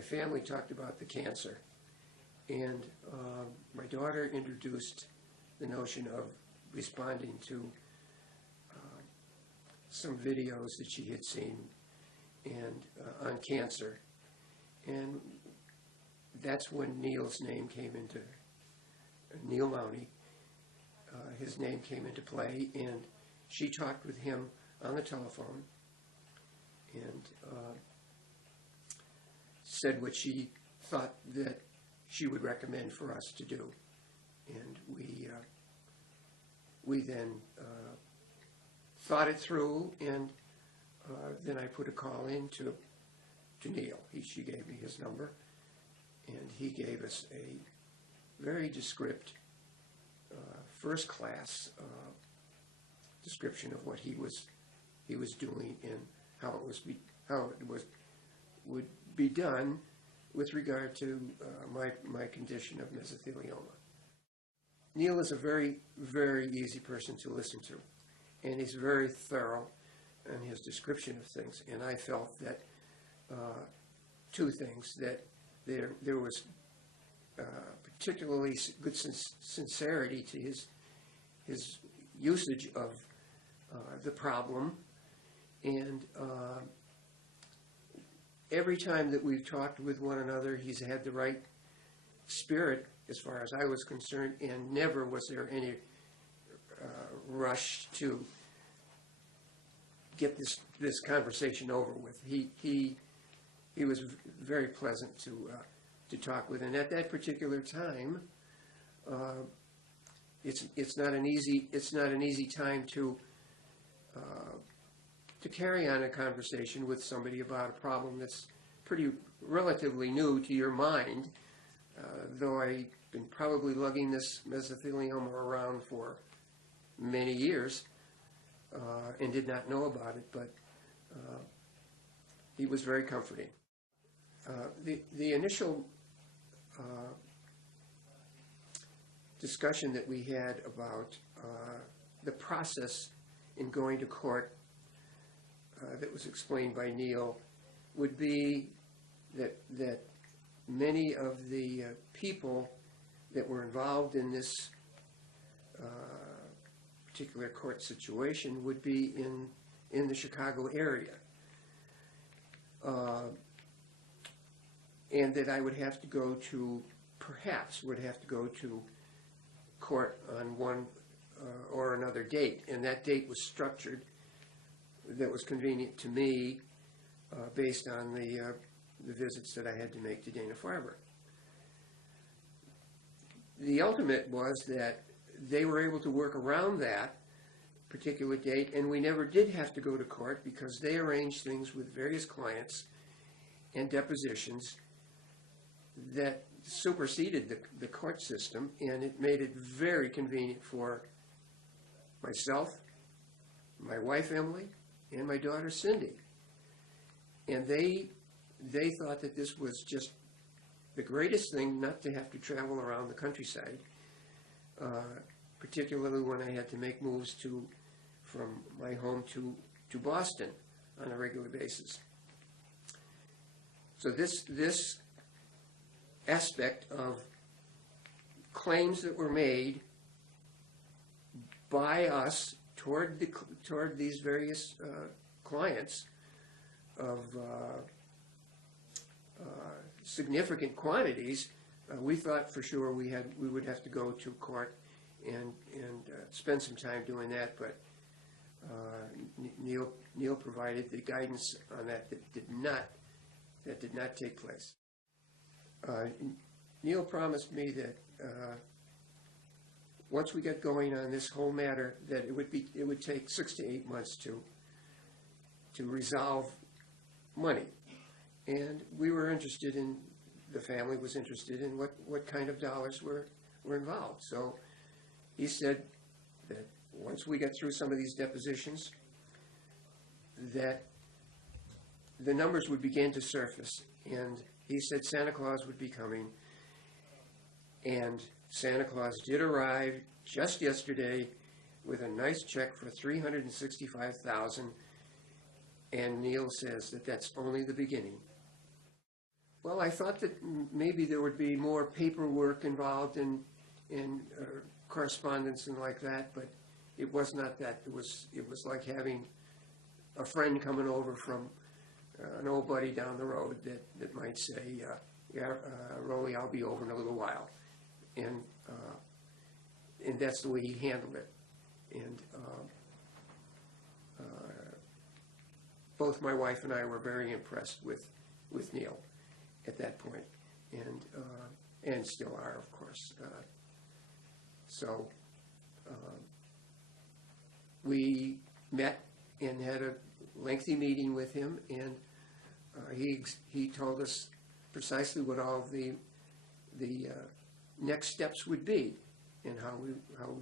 my family talked about the cancer, and my daughter introduced the notion of responding to some videos that she had seen and on cancer, and that's when Neil's name came into, Neil Maune, his name came into play, and she talked with him on the telephone and said what she thought that she would recommend for us to do. And we then thought it through, and then I put a call in to Neil. She gave me his number, and he gave us a very descriptive, first-class description of what he was doing and how it would be done with regard to my condition of mesothelioma. Neil is a very, very easy person to listen to, and he's very thorough in his description of things. And I felt that two things: that there was particularly good sincerity to his usage of the problem, and every time that we've talked with one another, he's had the right spirit as far as I was concerned, and never was there any rush to get this conversation over with. He was very pleasant to talk with, and at that particular time, it's not an easy time to carry on a conversation with somebody about a problem that's relatively new to your mind, though I've been probably lugging this mesothelioma around for many years and did not know about it, but he was very comforting. The initial discussion that we had about the process in going to court that was explained by Neil would be that many of the people that were involved in this particular court situation would be in the Chicago area, and that I would have to go to, perhaps would have to go to court on one or another date, and that date was structured that was convenient to me based on the visits that I had to make to Dana-Farber. The ultimate was that they were able to work around that particular date, and we never did have to go to court because they arranged things with various clients and depositions that superseded the court system, and it made it very convenient for myself, my wife Emily, and my daughter Cindy. And they thought that this was just the greatest thing, not to have to travel around the countryside, particularly when I had to make moves from my home to Boston on a regular basis. So this aspect of claims that were made by us toward these various clients of significant quantities, we thought for sure we would have to go to court and spend some time doing that, but Neil provided the guidance on that did not take place. Neil promised me that once we got going on this whole matter, that it would take 6 to 8 months to resolve money, and we were interested in, the family was interested in what kind of dollars were involved. So he said that once we got through some of these depositions, that the numbers would begin to surface, and he said Santa Claus would be coming, and Santa Claus did arrive just yesterday with a nice check for $365,000, and Neil says that that's only the beginning. Well, I thought that maybe there would be more paperwork involved in correspondence and like that, but it was not that. It was like having a friend coming over from an old buddy down the road that might say, yeah, Rollie, I'll be over in a little while. And that's the way he handled it. And both my wife and I were very impressed with Neil at that point, and still are, of course. So we met and had a lengthy meeting with him, and he told us precisely what all of the next steps would be and how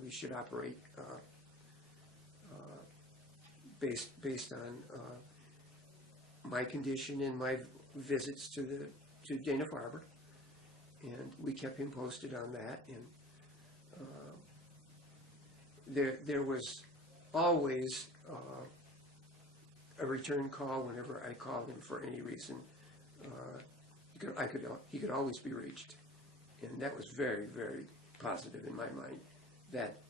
we should operate based on my condition and my visits to Dana-Farber, and we kept him posted on that. And there was always a return call whenever I called him for any reason. He could always be reached, and that was very, very positive in my mind. That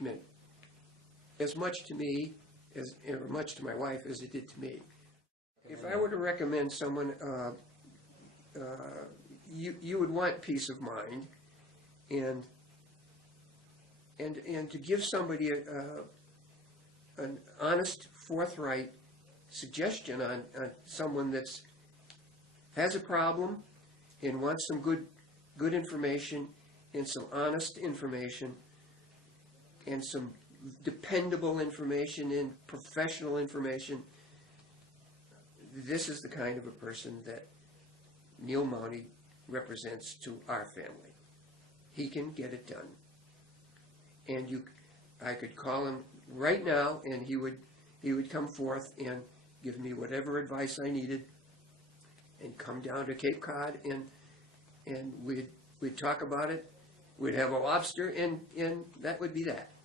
meant as much to me or much to my wife as it did to me. If I were to recommend someone, you would want peace of mind, and to give somebody an honest, forthright suggestion on someone that's has a problem and wants some good information and some honest information and some dependable information and professional information. This is the kind of a person that Neil Maune represents to our family. He can get it done. And I could call him right now, and he would come forth and give me whatever advice I needed, and come down to Cape Cod, and we'd talk about it. We'd have a lobster, and that would be that.